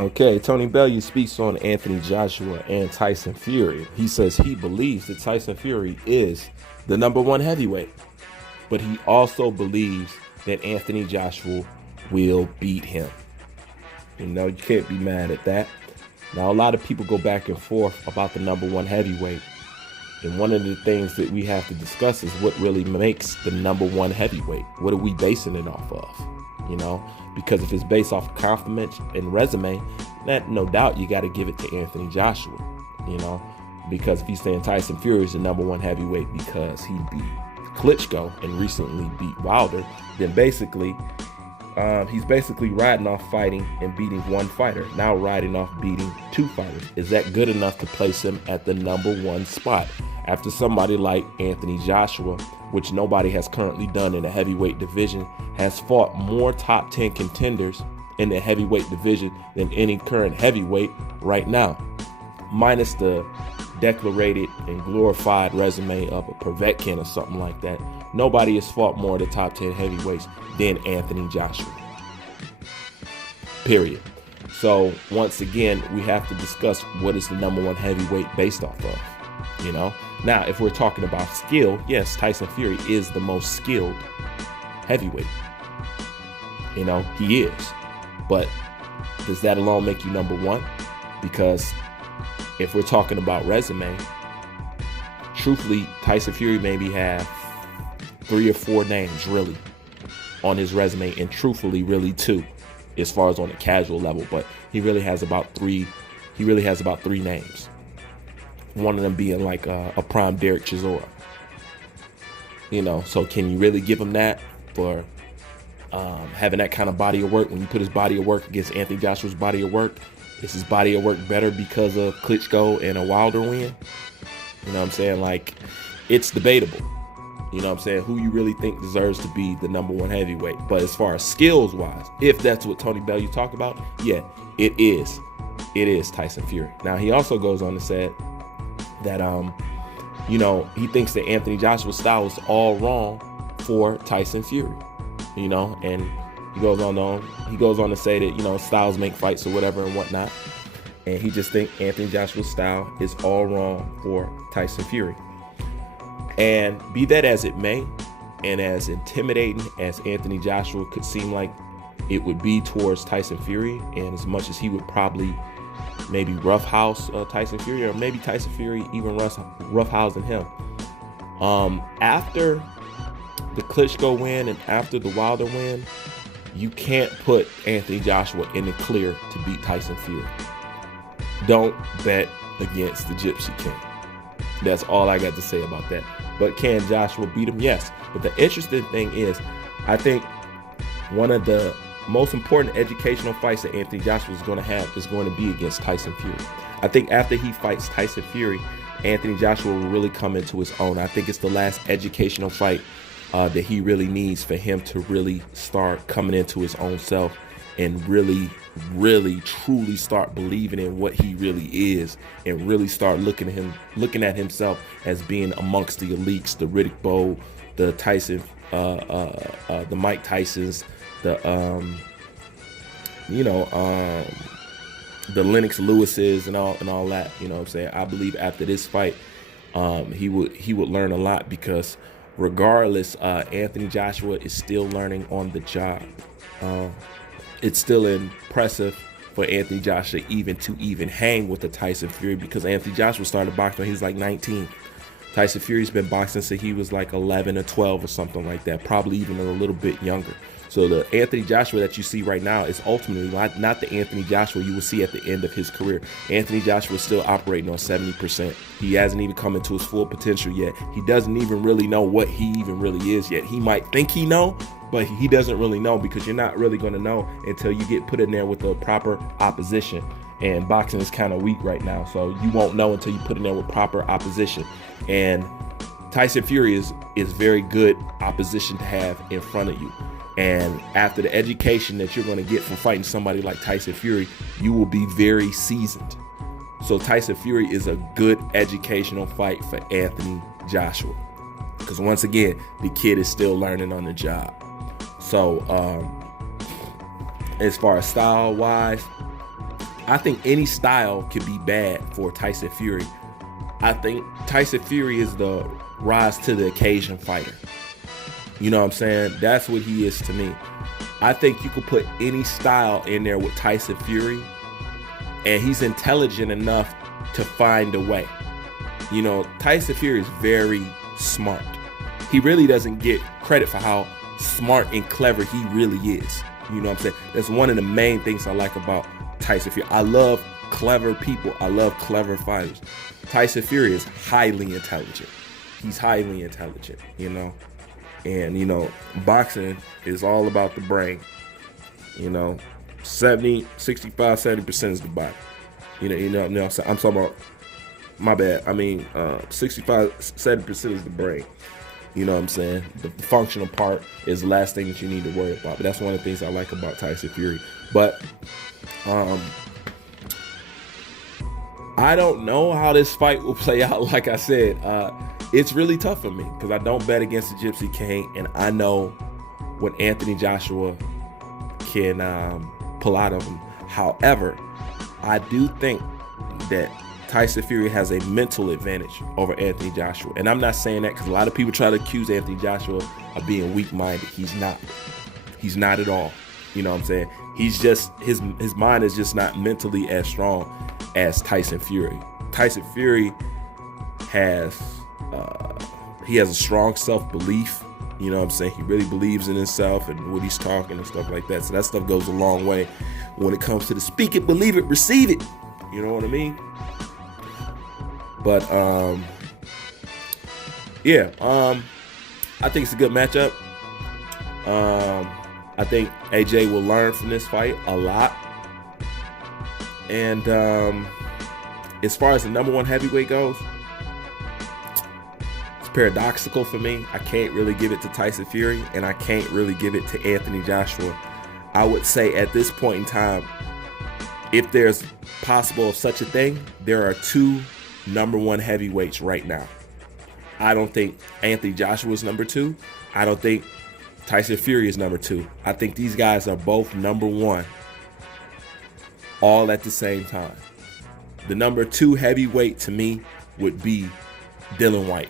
Okay, Tony Bellew speaks on Anthony Joshua and Tyson Fury. He says he believes that Tyson Fury is the number one heavyweight, but he also believes that Anthony Joshua will beat him. You can't be mad at that. Now, a lot of people go back and forth about the number one heavyweight. And one of the things that we have to discuss is what really makes the number one heavyweight. What are we basing it off of? Because if it's based off confidence and resume, that no doubt you got to give it to Anthony Joshua, because if he's saying Tyson Fury is the number one heavyweight because he beat Klitschko and recently beat Wilder, then basically he's basically riding off fighting and beating one fighter, now riding off beating two fighters. Is that good enough to place him at the number one spot after somebody like Anthony Joshua, which nobody has currently done in the heavyweight division, has fought more top 10 contenders in the heavyweight division than any current heavyweight right now, minus the declarated and glorified resume of a Povetkin or something like that. Nobody has fought more of the top 10 heavyweights than Anthony Joshua. Period. So once again, we have to discuss what is the number one heavyweight based off of. Now, if we're talking about skill, yes, Tyson Fury is the most skilled heavyweight. He is. But does that alone make you number one? Because if we're talking about resume, truthfully, Tyson Fury maybe have 3 or 4 names really on his resume, and truthfully really 2 as far as on the casual level, but he really has about 3 names. One of them being like a prime Derek Chisora. So can you really give him that for having that kind of body of work? When you put his body of work against Anthony Joshua's body of work, is his body of work better because of Klitschko and a Wilder win? Like, it's debatable. Who you really think deserves to be the number one heavyweight. But as far as skills wise, if that's what Tony Bellew talk about, yeah, it is. It is Tyson Fury. Now, he also goes on to say that he thinks that Anthony Joshua's style is all wrong for Tyson Fury. And he goes on to say that, styles make fights or whatever and whatnot. And he just thinks Anthony Joshua's style is all wrong for Tyson Fury. And be that as it may, and as intimidating as Anthony Joshua could seem like it would be towards Tyson Fury, and as much as he would probably maybe roughhouse Tyson Fury, or maybe Tyson Fury even roughhousing him. After the Klitschko win and after the Wilder win, you can't put Anthony Joshua in the clear to beat Tyson Fury. Don't bet against the Gypsy King. That's all I got to say about that. But can Joshua beat him? Yes. But the interesting thing is, I think one of the most important educational fights that Anthony Joshua is going to have is going to be against Tyson Fury. I think after he fights Tyson Fury, Anthony Joshua will really come into his own. I think it's the last educational fight that he really needs for him to really start coming into his own self and really, really, truly start believing in what he really is, and really start looking at himself as being amongst the elites, the Riddick Bowe, the Tyson, the Mike Tysons, the Lennox Lewises and all that. I believe after this fight, he would learn a lot, because regardless, Anthony Joshua is still learning on the job. It's still impressive for Anthony Joshua even hang with the Tyson Fury, because Anthony Joshua started boxing when he was like 19. Tyson Fury's been boxing since he was like 11 or 12 or something like that, probably even a little bit younger. So the Anthony Joshua that you see right now is ultimately not the Anthony Joshua you will see at the end of his career. Anthony Joshua is still operating on 70%. He hasn't even come into his full potential yet. He doesn't even really know what he even really is yet. He might think he know, but he doesn't really know, because you're not really going to know until you get put in there with the proper opposition. And boxing is kind of weak right now, so you won't know until you put in there with proper opposition. And Tyson Fury is very good opposition to have in front of you. And after the education that you're going to get from fighting somebody like Tyson Fury, you will be very seasoned. So Tyson Fury is a good educational fight for Anthony Joshua, because once again, the kid is still learning on the job. So as far as style wise, I think any style can be bad for Tyson Fury. I think Tyson Fury is the rise to the occasion fighter. You know what I'm saying? That's what he is to me. I think you could put any style in there with Tyson Fury, and he's intelligent enough to find a way. You know, Tyson Fury is very smart. He really doesn't get credit for how smart and clever he really is. You know what I'm saying? That's one of the main things I like about Tyson Fury. I love clever people. I love clever fighters. Tyson Fury is highly intelligent. He's highly intelligent, you know? And, you know, boxing is all about the brain. You know, 65-70% is the body. You know, I'm talking about, my bad. I mean, 65-70% is the brain. You know what I'm saying? The functional part is the last thing that you need to worry about. But that's one of the things I like about Tyson Fury. But I don't know how this fight will play out. Like I said, it's really tough for me because I don't bet against the Gypsy King, and I know what Anthony Joshua can pull out of him. However, I do think that Tyson Fury has a mental advantage over Anthony Joshua. And I'm not saying that because a lot of people try to accuse Anthony Joshua of being weak-minded. He's not. He's not at all. You know what I'm saying? He's just, his mind is just not mentally as strong as Tyson Fury. Tyson Fury has a strong self-belief. You know what I'm saying? He really believes in himself and what he's talking and stuff like that. So that stuff goes a long way when it comes to the speak it, believe it, receive it. You know what I mean? But I think it's a good matchup. I think AJ will learn from this fight a lot. And as far as the number one heavyweight goes, it's paradoxical for me. I can't really give it to Tyson Fury, and I can't really give it to Anthony Joshua. I would say at this point in time, if there's possible of such a thing, there are two number one heavyweights right now. I don't think Anthony Joshua is number two. I don't think Tyson Fury is number two. I think these guys are both number one all at the same time. The number two heavyweight to me would be Dylan White.